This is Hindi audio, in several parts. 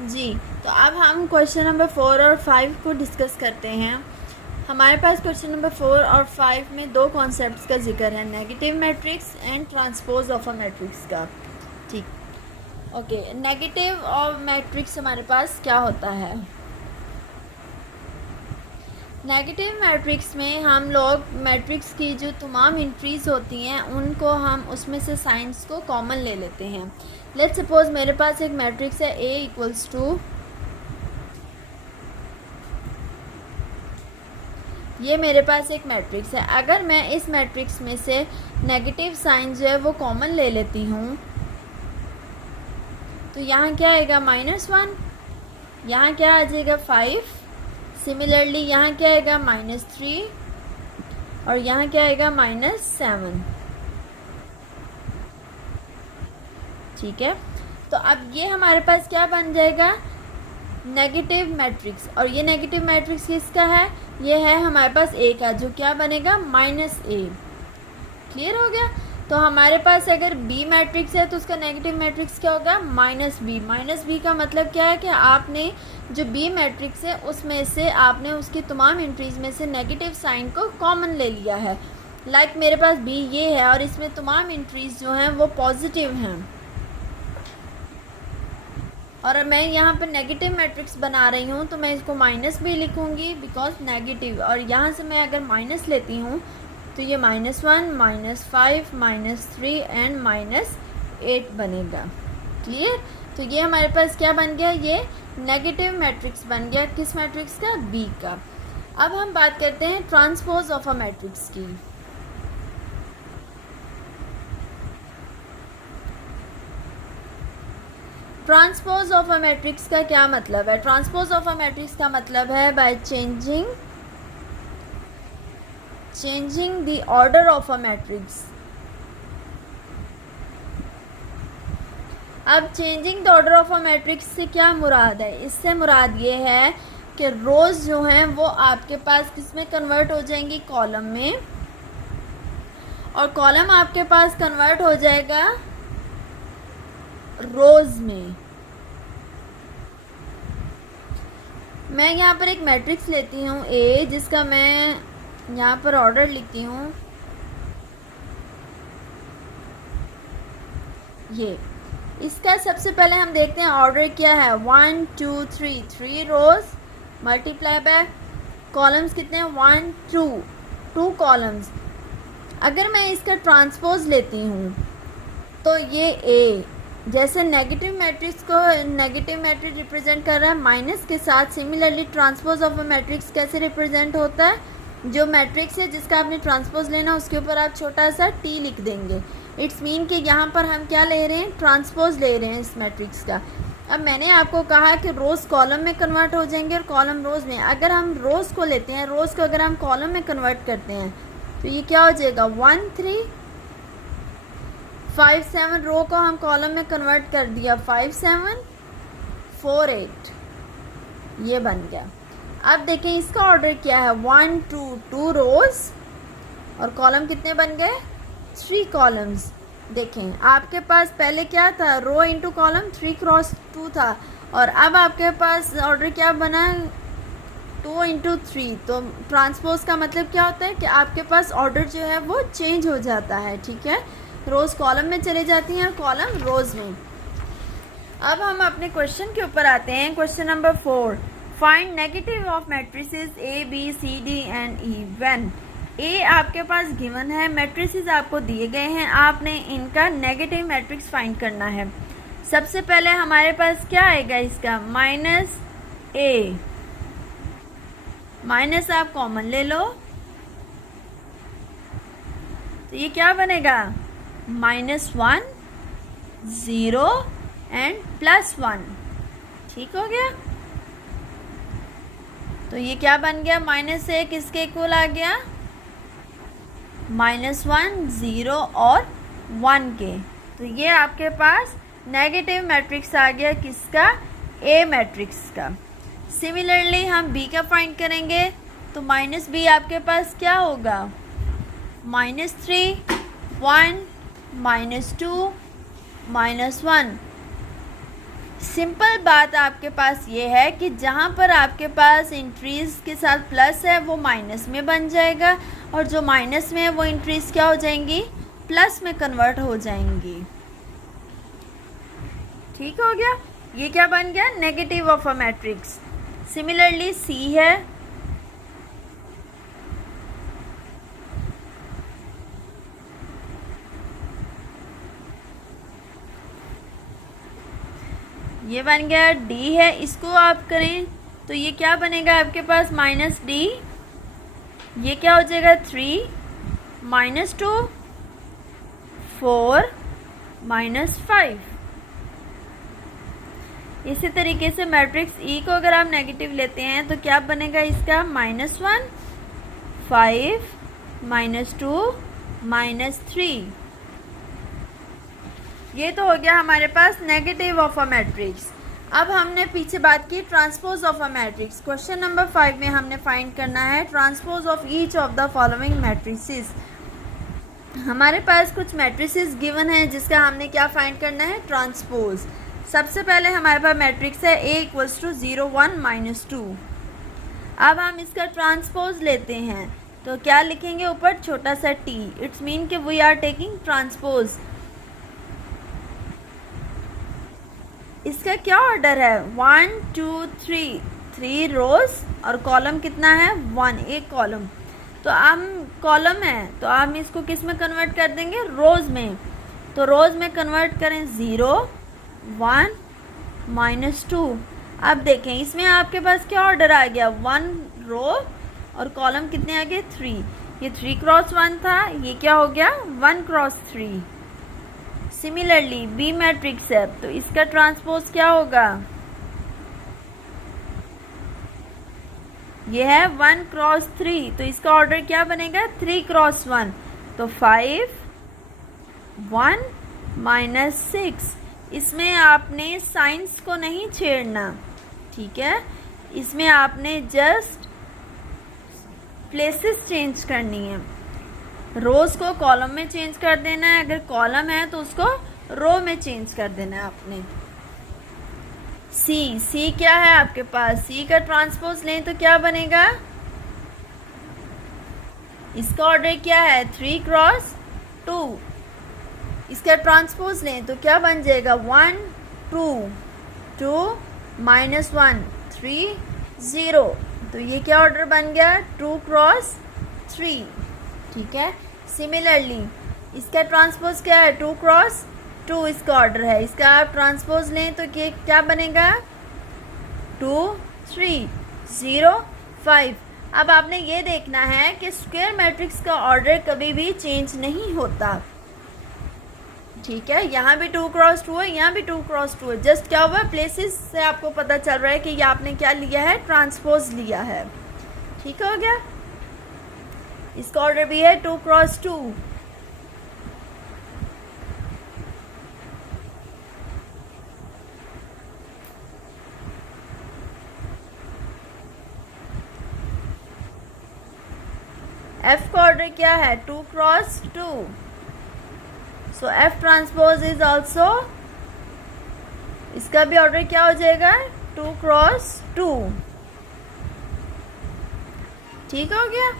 जी, तो अब हम क्वेश्चन नंबर 4 और 5 को डिस्कस करते हैं। हमारे पास क्वेश्चन नंबर 4 और 5 में दो कॉन्सेप्ट्स का जिक्र है, negative matrix and transpose of a matrix का। ठीक, ओके। नेगेटिव ऑफ मैट्रिक्स हमारे पास क्या होता है? नेगेटिव मैट्रिक्स में हम लोग मैट्रिक्स की जो तमाम एंट्रीज होती हैं उनको हम उसमें से साइंस को कॉमन ले लेते हैं। लेट्स सपोज मेरे पास एक मैट्रिक्स है A इक्वल्स टू, ये मेरे पास एक मैट्रिक्स है। अगर मैं इस मैट्रिक्स में से नेगेटिव साइन जो है वो कॉमन ले लेती हूँ तो यहाँ क्या आएगा -1, यहाँ क्या आ जाएगा 5, सिमिलरली यहाँ क्या आएगा -3 और यहाँ क्या आएगा -7। ठीक है, तो अब ये हमारे पास क्या बन जाएगा? Negative matrix. और ये नेगेटिव मैट्रिक्स किसका है? ये है हमारे पास A का, जो क्या बनेगा -A। क्लियर हो गया? तो हमारे पास अगर B मैट्रिक्स है तो उसका नेगेटिव मैट्रिक्स क्या होगा? -B। -B का मतलब क्या है कि आपने जो B मैट्रिक्स है उसमें से आपने उसकी तमाम एंट्रीज में से नेगेटिव साइन को कॉमन ले लिया है। लाइक मेरे पास B ये है और इसमें तमाम एंट्रीज जो हैं वो पॉजिटिव हैं, और मैं यहाँ पर नेगेटिव मैट्रिक्स बना रही हूँ तो मैं इसको -B लिखूँगी बिकॉज नेगेटिव। और यहाँ से मैं अगर माइनस लेती हूँ तो ये -1, -5, -3 एंड -8 बनेगा। क्लियर? तो ये हमारे पास क्या बन गया? ये नेगेटिव मैट्रिक्स बन गया। किस मैट्रिक्स का? B का। अब हम बात करते हैं ट्रांसपोज ऑफ अ मैट्रिक्स की। ट्रांसपोज ऑफ अ मैट्रिक्स का क्या मतलब है? ट्रांसपोज ऑफ अ मैट्रिक्स का मतलब है by changing the order of a matrix. अब changing the order of a matrix से क्या मुराद है? इससे मुराद ये है कि रोज जो हैं वो आपके पास किस में कन्वर्ट हो जाएंगी? कॉलम में, और कॉलम आपके पास कन्वर्ट हो जाएगा रोज में। मैं यहाँ पर एक मैट्रिक्स लेती हूँ A, जिसका मैं यहाँ पर ऑर्डर लिखती हूँ ये। इसका सबसे पहले हम देखते हैं ऑर्डर क्या है। 1 2 3, 3 रोज मल्टीप्लाई बाय कॉलम्स कितने हैं? 1 2 कॉलम्स। अगर मैं इसका ट्रांसपोज लेती हूँ तो ये A जैसे नेगेटिव मैट्रिक्स को नेगेटिव मैट्रिक्स रिप्रेजेंट कर रहा है माइनस के साथ, similarly transpose of a matrix कैसे रिप्रेजेंट होता है? जो मैट्रिक्स है जिसका आपने ट्रांसपोज लेना उसके ऊपर आप छोटा सा T लिख देंगे। इट्स मीन कि यहाँ पर हम क्या ले रहे हैं? ट्रांसपोज ले रहे हैं इस मैट्रिक्स का। अब मैंने आपको कहा कि रोज़ कॉलम में कन्वर्ट हो जाएंगे और कॉलम रोज़ में। अगर हम रोज़ को लेते हैं, रोज़ को अगर हम कॉलम में कन्वर्ट करते हैं तो ये क्या हो जाएगा? 1 3 5 7। रो को हम कॉलम में कन्वर्ट कर दिया, 5 7 4 8, ये बन गया। अब देखें इसका ऑर्डर क्या है? 1 2 रोज और कॉलम कितने बन गए? 3 कॉलम्स। देखें आपके पास पहले क्या था? रो इंटू कॉलम 3 क्रॉस 2 था, और अब आपके पास ऑर्डर क्या बना? 2 इंटू 3। तो ट्रांसपोज का मतलब क्या होता है कि आपके पास ऑर्डर जो है वो चेंज हो जाता है। ठीक है, रोज़ कॉलम में चले जाती हैं और कॉलम रोज़ में। अब हम अपने क्वेश्चन के ऊपर आते हैं। Question number 4, find negative of matrices A B C D and E when A आपके पास गिवन है, मैट्रिसेस आपको दिए गए हैं, आपने इनका नेगेटिव मैट्रिक्स फाइंड करना है। सबसे पहले हमारे पास क्या आएगा? इसका -A, माइनस आप कॉमन ले लो तो ये क्या बनेगा? -1 0 एंड +1। ठीक हो गया? तो ये क्या बन गया? -A किसके इक्वल आ गया? -1 0 और 1 के। तो ये आपके पास नेगेटिव मैट्रिक्स आ गया किसका? A मैट्रिक्स का। सिमिलरली हम B का फाइंड करेंगे तो -B आपके पास क्या होगा? -3 1 -2 -1। सिंपल बात आपके पास ये है कि जहाँ पर आपके पास इंट्रीज के साथ प्लस है वो माइनस में बन जाएगा, और जो माइनस में है वो इंट्रीज क्या हो जाएंगी, प्लस में कन्वर्ट हो जाएंगी। ठीक हो गया, ये क्या बन गया, negative of a matrix. Similarly C है, ये बन गया। डी है, इसको आप करें तो ये क्या बनेगा आपके पास, माइनस डी, ये क्या हो जाएगा 3 -2 4 -5। इसी तरीके से मैट्रिक्स ई को अगर आप नेगेटिव लेते हैं तो क्या बनेगा इसका, -1 5 -2 -3। ये तो हो गया हमारे पास नेगेटिव ऑफ अ मैट्रिक्स। अब हमने पीछे बात की transpose of a matrix. Question number 5 में हमने फाइंड करना है transpose of each of the following matrices. हमारे पास कुछ मैट्रिसेस गिवन है जिसका हमने क्या फाइंड करना है, ट्रांसपोज। सबसे पहले हमारे पास मैट्रिक्स है A = 0 1 -2। अब हम इसका ट्रांसपोज लेते हैं तो क्या लिखेंगे ऊपर, छोटा सा t। इट्स मीन कि वी आर टेकिंग ट्रांसपोज। इसका क्या ऑर्डर है, 1 2 3, 3 रोज और कॉलम कितना है 1, एक कॉलम। तो हम कॉलम है तो हम इसको किस में कन्वर्ट कर देंगे, रोज में। तो रोज में कन्वर्ट करें 0 1 -2। अब देखें इसमें आपके पास क्या ऑर्डर आ गया, 1 रो और कॉलम कितने आ गए 3। ये 3 × 1 था, ये क्या हो गया 1 × 3। सिमिलरली बी मैट्रिक्स है तो इसका ट्रांसपोज क्या होगा, ये है 1 × 3, तो इसका ऑर्डर क्या बनेगा 3 × 1। तो 5 1 -6। इसमें आपने साइंस को नहीं छेड़ना, ठीक है, इसमें आपने जस्ट प्लेसेस चेंज करनी है। रोज को कॉलम में चेंज कर देना है, अगर कॉलम है तो उसको रो में चेंज कर देना है आपने। सी क्या है आपके पास, सी का ट्रांसपोज लें तो क्या बनेगा, इसका ऑर्डर क्या है 3 × 2। इसका ट्रांसपोज लें तो क्या बन जाएगा 1 2 2 -1 3 0। तो ये क्या ऑर्डर बन गया 2 × 3, ठीक है। सिमिलरली इसका ट्रांसपोज क्या है 2 × 2, इसका ऑर्डर है। इसका आप ट्रांसपोज लें तो ये क्या बनेगा 2 3 0 5। अब आपने ये देखना है कि स्क्वायर मैट्रिक्स का ऑर्डर कभी भी चेंज नहीं होता, ठीक है। यहाँ भी 2 × 2 है, यहाँ भी 2 × 2 है। जस्ट क्या हुआ, प्लेसेस से आपको पता चल रहा है कि ये आपने क्या लिया है, ट्रांसपोज लिया है, ठीक हो गया। इसका ऑर्डर भी है 2 × 2। एफ का ऑर्डर क्या है 2 × 2। सो एफ ट्रांसपोज इज ऑल्सो, इसका भी ऑर्डर क्या हो जाएगा 2 × 2, ठीक हो गया।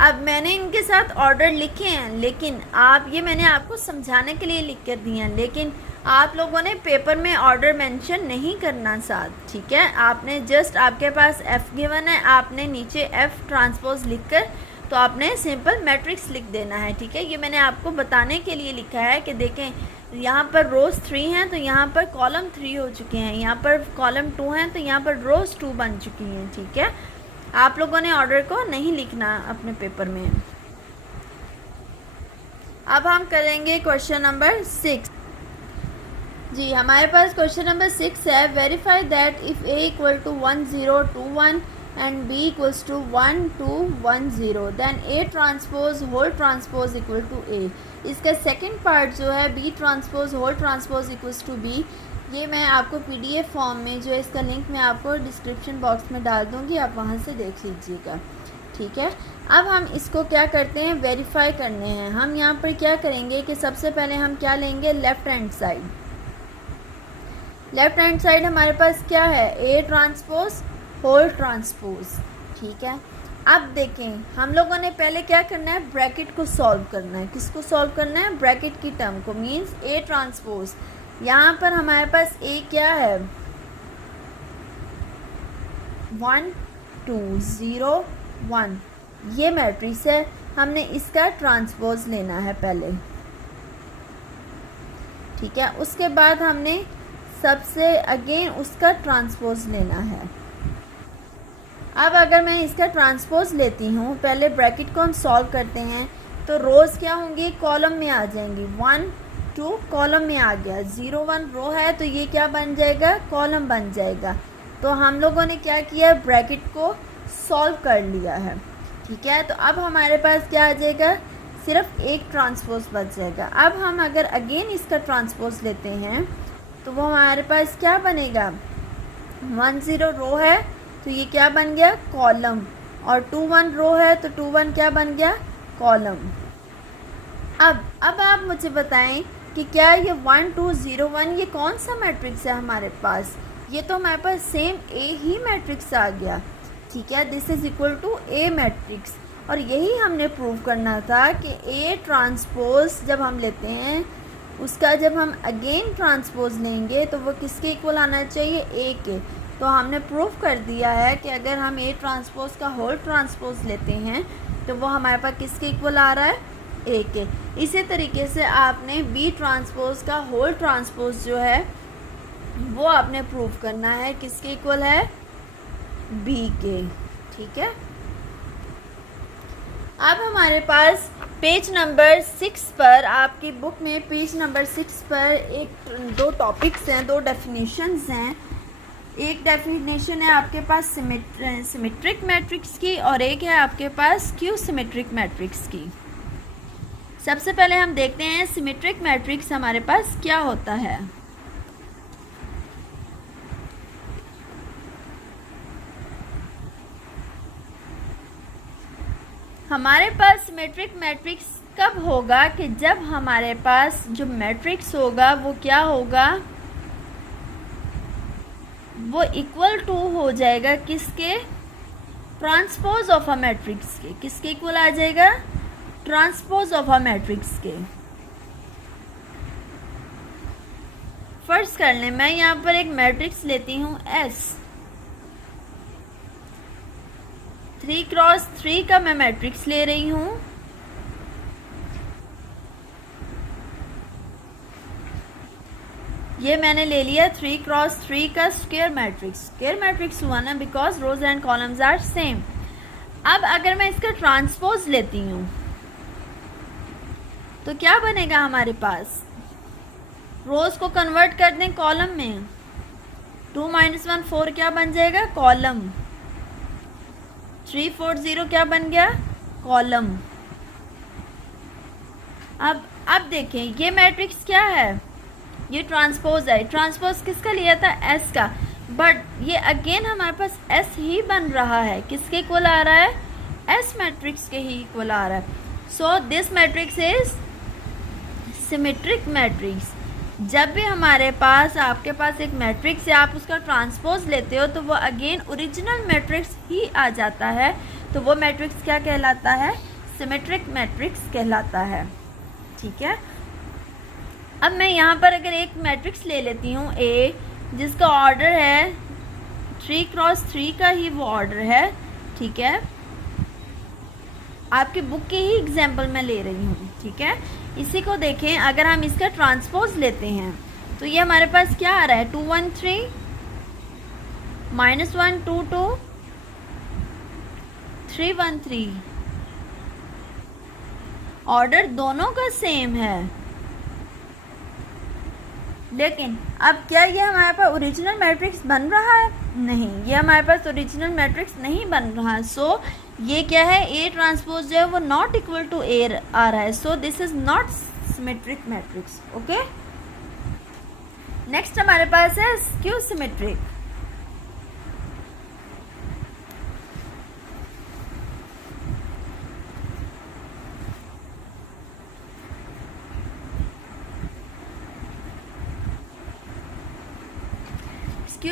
अब मैंने इनके साथ ऑर्डर लिखे हैं, लेकिन आप ये मैंने आपको समझाने के लिए लिख कर दिए हैं, लेकिन आप लोगों ने पेपर में ऑर्डर मेंशन नहीं करना साथ, ठीक है। आपने जस्ट, आपके पास एफ गिवन है, आपने नीचे एफ ट्रांसपोज लिखकर तो आपने सिंपल मैट्रिक्स लिख देना है, ठीक है। ये मैंने आपको बताने के लिए लिखा है कि देखें यहाँ पर रोज 3 हैं तो यहाँ पर कॉलम 3 हो चुके हैं, यहाँ पर कॉलम 2 हैं तो यहाँ पर रोज 2 बन चुकी हैं, ठीक है। आप लोगों ने ऑर्डर को नहीं लिखना अपने पेपर में। अब हम करेंगे क्वेश्चन नंबर 6। जी हमारे पास क्वेश्चन नंबर 6 है, verify that if A = 1 0 2 1 and B = 1 2 1 0 then A transpose whole transpose = A। इसका सेकंड पार्ट जो है B transpose whole transpose = B, ये मैं आपको PDF फॉर्म में जो है इसका लिंक मैं आपको डिस्क्रिप्शन बॉक्स में डाल दूँगी, आप वहाँ से देख लीजिएगा, ठीक है। अब हम इसको क्या करते हैं, वेरीफाई करने हैं। हम यहाँ पर क्या करेंगे कि सबसे पहले हम क्या लेंगे, left hand side. Left hand side हमारे पास क्या है, ए ट्रांसपोज होल ट्रांसपोज, ठीक है। अब देखें हम लोगों ने पहले क्या करना है, ब्रैकेट को सॉल्व करना है। किसको सॉल्व करना है, ब्रैकेट की टर्म को, मीन्स ए ट्रांसपोज। यहाँ पर हमारे पास ए क्या है, 1 2 0 1, ये मैट्रिक्स है। हमने इसका ट्रांसपोज लेना है पहले, ठीक है। उसके बाद हमने सबसे अगेन उसका ट्रांसपोज लेना है। अब अगर मैं इसका ट्रांसपोज लेती हूँ, पहले ब्रैकेट को हम सॉल्व करते हैं, तो रोज़ क्या होंगी, कॉलम में आ जाएंगी। 1 2 कॉलम में आ गया, 0 1 रो है, तो ये क्या बन जाएगा, कॉलम बन जाएगा। तो हम लोगों ने क्या किया, ब्रैकेट को सॉल्व कर लिया है, ठीक है। तो अब हमारे पास क्या आ जाएगा, सिर्फ एक ट्रांसपोज बच जाएगा। अब हम अगर अगेन इसका ट्रांसपोज लेते हैं तो वो हमारे पास क्या बनेगा, 1 0 रो है तो ये क्या बन गया, कॉलम, और 2 1 रो है तो 2 1 क्या बन गया, कॉलम। अब आप मुझे बताएं कि क्या ये 1 2 0 1 ये कौन सा मैट्रिक्स है हमारे पास, ये तो हमारे पास सेम ए ही मैट्रिक्स आ गया, ठीक है। This is equal to A matrix. और यही हमने प्रूव करना था कि ए ट्रांसपोज जब हम लेते हैं, उसका जब हम अगेन ट्रांसपोज लेंगे तो वो किसके इक्वल आना चाहिए, ए के। तो हमने प्रूव कर दिया है कि अगर हम ए ट्रांसपोज का होल ट्रांसपोज लेते हैं तो वो हमारे पास किसके इक्वल आ रहा है, ए के। इसी तरीके से आपने बी ट्रांसपोज का होल ट्रांसपोज जो है वो आपने प्रूव करना है, किसके इक्वल है, बी के, ठीक है। अब हमारे पास पेज नंबर 6 पर, आपकी बुक में पेज नंबर 6 पर दो टॉपिक्स हैं, दो डेफिनेशंस हैं। एक डेफिनेशन है आपके पास सिमेट्रिक मैट्रिक्स की, और एक है आपके पास क्यू सिमेट्रिक मैट्रिक्स की। सबसे पहले हम देखते हैं सिमेट्रिक मैट्रिक्स हमारे पास क्या होता है। हमारे पास सिमेट्रिक मैट्रिक्स कब होगा, कि जब हमारे पास जो मैट्रिक्स होगा वो क्या होगा, वो इक्वल टू हो जाएगा किसके, ट्रांसपोज ऑफ अ मैट्रिक्स के। किसके इक्वल आ जाएगा, ट्रांसपोज ऑफ अ मैट्रिक्स के। फर्स्ट कर लें, मैं यहाँ पर एक मैट्रिक्स लेती हूँ S, 3 क्रॉस 3 का मैं मैट्रिक्स ले रही हूँ। ये मैंने ले लिया 3 क्रॉस 3 का स्क्वायर मैट्रिक्स। स्क्वायर मैट्रिक्स हुआ ना, because rows and columns are same. अब अगर मैं इसका ट्रांसपोज लेती हूँ तो क्या बनेगा हमारे पास, रोज को कन्वर्ट कर दें कॉलम में, 2 - 1 4 क्या बन जाएगा, कॉलम। 3 4 0 क्या बन गया, कॉलम। अब देखें ये मैट्रिक्स क्या है, ये ट्रांसपोज है। ट्रांसपोज किसका लिया था, एस का, बट ये अगेन हमारे पास एस ही बन रहा है। किसके इक्वल आ रहा है, एस मैट्रिक्स के ही इक्वल आ रहा है। So this matrix is symmetric matrix. जब भी हमारे पास, आपके पास एक मैट्रिक्स है, आप उसका ट्रांसपोज लेते हो तो वो अगेन ओरिजिनल मैट्रिक्स ही आ जाता है। तो वो मैट्रिक्स क्या कहलाता है, सिमेट्रिक मैट्रिक्स कहलाता है, ठीक है। अब मैं यहाँ पर अगर एक मैट्रिक्स ले लेती हूँ ए, जिसका ऑर्डर है 3 क्रॉस 3 का ही वो ऑर्डर है, ठीक है। आपकी बुक के ही एग्जाम्पल मैं ले रही हूँ, ठीक है। इसी को देखें, अगर हम इसका ट्रांसपोज लेते हैं तो ये हमारे पास क्या आ रहा है, 2 1 3 -1 2 2 3 1 3। ऑर्डर दोनों का सेम है, लेकिन अब क्या ये हमारे पास ओरिजिनल मैट्रिक्स बन रहा है, नहीं, ये हमारे पास ओरिजिनल मैट्रिक्स नहीं बन रहा। सो ये क्या है, ए ट्रांसपोज जो है वो नॉट इक्वल टू ए आ रहा है। So this is not symmetric matrix, okay. Next हमारे पास है स्क्यू सिमेट्रिक।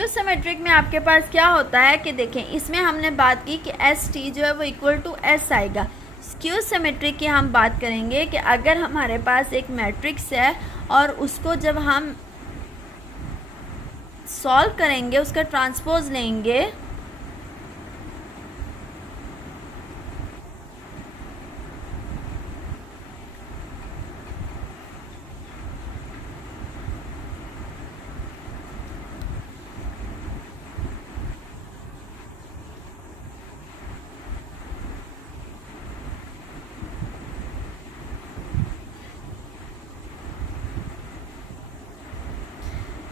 स्क्यू सिमेट्रिक में आपके पास क्या होता है कि देखें, इसमें हमने बात की कि एस टी जो है वो इक्वल टू एस आएगा। स्क्यू सिमेट्रिक की हम बात करेंगे कि अगर हमारे पास एक मैट्रिक्स है और उसको जब हम सॉल्व करेंगे, उसका ट्रांसपोज लेंगे,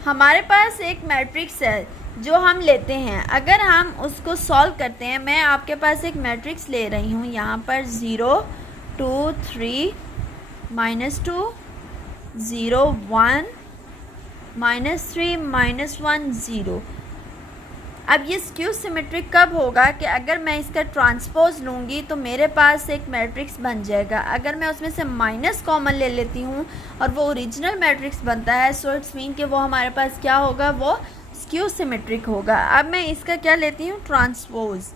हमारे पास एक मैट्रिक्स है जो हम लेते हैं, अगर हम उसको सॉल्व करते हैं, मैं आपके पास एक मैट्रिक्स ले रही हूँ यहाँ पर 0 2 3 -2 0 1 -3 -1 0। अब ये स्क्यू सिमेट्रिक कब होगा कि अगर मैं इसका ट्रांसपोज लूँगी तो मेरे पास एक मैट्रिक्स बन जाएगा। अगर मैं उसमें से माइनस कॉमन ले लेती हूँ और वो ओरिजिनल मैट्रिक्स बनता है, सो इट्स मीन कि वो हमारे पास क्या होगा, वो स्क्यू सिमेट्रिक होगा। अब मैं इसका क्या लेती हूँ, ट्रांसपोज,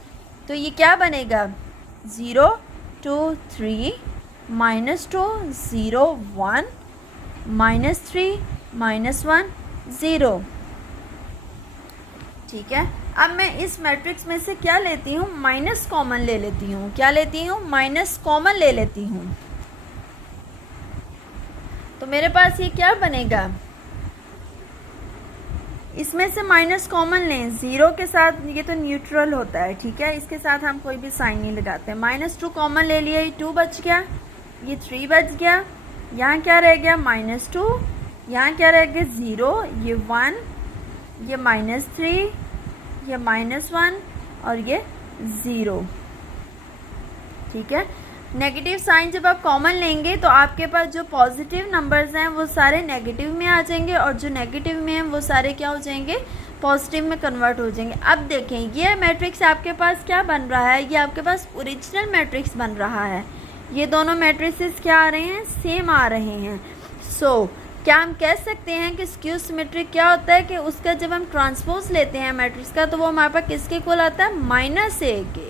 तो ये क्या बनेगा 0 2 3 -2 0 1 -3 -1 0। ठीक है, अब मैं इस मैट्रिक्स में से क्या लेती हूँ, माइनस कॉमन ले लेती हूँ। क्या लेती हूँ, माइनस कॉमन ले लेती हूँ। तो मेरे पास ये क्या बनेगा, इसमें से माइनस कॉमन लें, 0 के साथ ये तो न्यूट्रल होता है, ठीक है, इसके साथ हम कोई भी साइन नहीं लगाते। -2 कॉमन ले लिया, ये 2 बच गया, ये 3 बच गया, यहाँ क्या रह गया -2, यहाँ क्या रह गया 0, ये 1, ये -3, ये -1 और ये 0। ठीक है, नेगेटिव साइन जब आप कॉमन लेंगे तो आपके पास जो पॉजिटिव नंबर्स हैं वो सारे नेगेटिव में आ जाएंगे और जो नेगेटिव में हैं वो सारे क्या हो जाएंगे, पॉजिटिव में कन्वर्ट हो जाएंगे। अब देखें, ये मैट्रिक्स आपके पास क्या बन रहा है, ये आपके पास ओरिजिनल मैट्रिक्स बन रहा है। ये दोनों मैट्रिक्स क्या आ रहे हैं, सेम आ रहे हैं। सो क्या हम कह सकते हैं कि स्क्यू सिमेट्रिक क्या होता है कि उसका जब हम ट्रांसपोज लेते हैं मैट्रिक्स का तो वो हमारे पास किसके इक्वल आता है, -a के।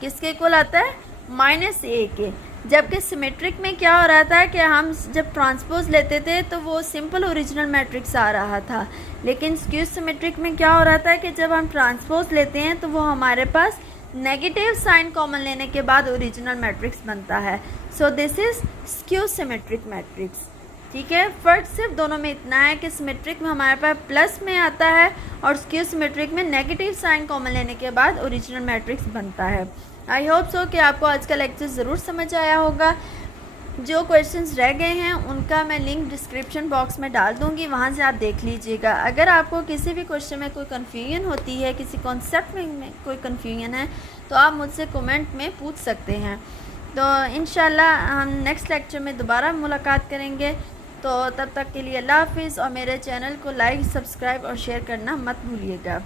किसके इक्वल आता है, -a के। जबकि सिमेट्रिक में क्या हो रहा था कि हम जब ट्रांसपोज लेते थे तो वो सिंपल ओरिजिनल मैट्रिक्स आ रहा था, लेकिन स्क्यू सिमेट्रिक में क्या हो रहा था कि जब हम ट्रांसपोज लेते हैं तो वो हमारे पास नेगेटिव साइन कॉमन लेने के बाद ओरिजिनल मैट्रिक्स बनता है। So this is skew symmetric matrix. ठीक है, फर्क सिर्फ दोनों में इतना है कि सिमेट्रिक में हमारे पास प्लस में आता है और स्क्यू सिमेट्रिक में नेगेटिव साइन कॉमन लेने के बाद ओरिजिनल मैट्रिक्स बनता है। आई होप सो कि आपको आज का लेक्चर ज़रूर समझ आया होगा। जो क्वेश्चंस रह गए हैं उनका मैं लिंक डिस्क्रिप्शन बॉक्स में डाल दूंगी, वहां से आप देख लीजिएगा। अगर आपको किसी भी क्वेश्चन में कोई कन्फ्यूजन होती है, किसी कॉन्सेप्ट में कोई कन्फ्यूजन है, तो आप मुझसे कमेंट में पूछ सकते हैं। तो इंशाल्लाह हम नेक्स्ट लेक्चर में दोबारा मुलाकात करेंगे। तो तब तक के लिए अल्लाह हाफिज़ और मेरे चैनल को लाइक, सब्सक्राइब और शेयर करना मत भूलिएगा।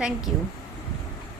Thank you.